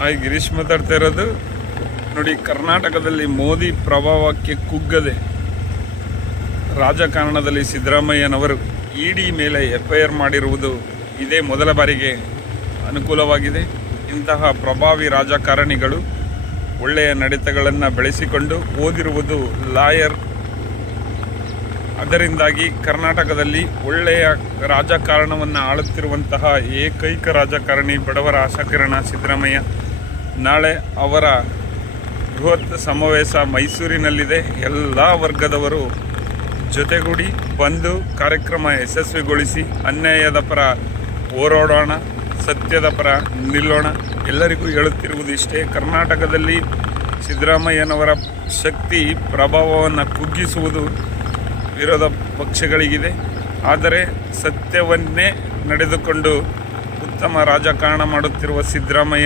Hi Girish ಮಾತಾಡ್ತಾ ಇರೋದು. ನೋಡಿ, ಕರ್ನಾಟಕದಲ್ಲಿ ಮೋದಿ ಪ್ರಭಾವಕ್ಕೆ ಕುಗ್ಗದೆ ರಾಜಕಾರಣದಲ್ಲಿ ಸಿದ್ದರಾಮಯ್ಯನವರು ಇಡಿ ಮೇಲೆ FIR ಮಾಡಿರುವುದು ಇದೇ ಮೊದಲ ಬಾರಿಗೆ ಅನುಕೂಲವಾಗಿದೆ. ಇಂತಹ ಪ್ರಭಾವಿ ರಾಜಕಾರಣಿಗಳು ಒಳ್ಳೆಯ ನಡತೆಗಳನ್ನು ಬೆಳೆಸಿಕೊಂಡು ಓದಿರುವುದು ಲಾಯರ್. ಅದರಿಂದಾಗಿ ಕರ್ನಾಟಕದಲ್ಲಿ ಒಳ್ಳೆಯ ರಾಜಕಾರಣವನ್ನು ಆಳುತ್ತಿರುವಂತಹ ಏಕೈಕ ರಾಜಕಾರಣಿ ಬಡವರ ಆಶಾಕಿರಣ ಸಿದ್ದರಾಮಯ್ಯ. ನಾಳೆ ಅವರ ಬೃಹತ್ ಸಮಾವೇಶ ಮೈಸೂರಿನಲ್ಲಿದೆ. ಎಲ್ಲ ವರ್ಗದವರು ಜೊತೆಗೂಡಿ ಬಂದು ಕಾರ್ಯಕ್ರಮ ಯಶಸ್ವಿಗೊಳಿಸಿ ಅನ್ಯಾಯದ ಪರ ಹೋರಾಡೋಣ, ಸತ್ಯದ ಪರ ನಿಲ್ಲೋಣ. ಎಲ್ಲರಿಗೂ ಹೇಳುತ್ತಿರುವುದು ಇಷ್ಟೇ, ಕರ್ನಾಟಕದಲ್ಲಿ ಸಿದ್ದರಾಮಯ್ಯನವರ ಶಕ್ತಿ ಪ್ರಭಾವವನ್ನು ಕುಗ್ಗಿಸುವುದು ವಿರೋಧ ಪಕ್ಷಗಳಿಗಿದೆ. ಆದರೆ ಸತ್ಯವನ್ನೇ ನಡೆದುಕೊಂಡು ಉತ್ತಮ ರಾಜಕಾರಣ ಮಾಡುತ್ತಿರುವ ಸಿದ್ದರಾಮಯ್ಯ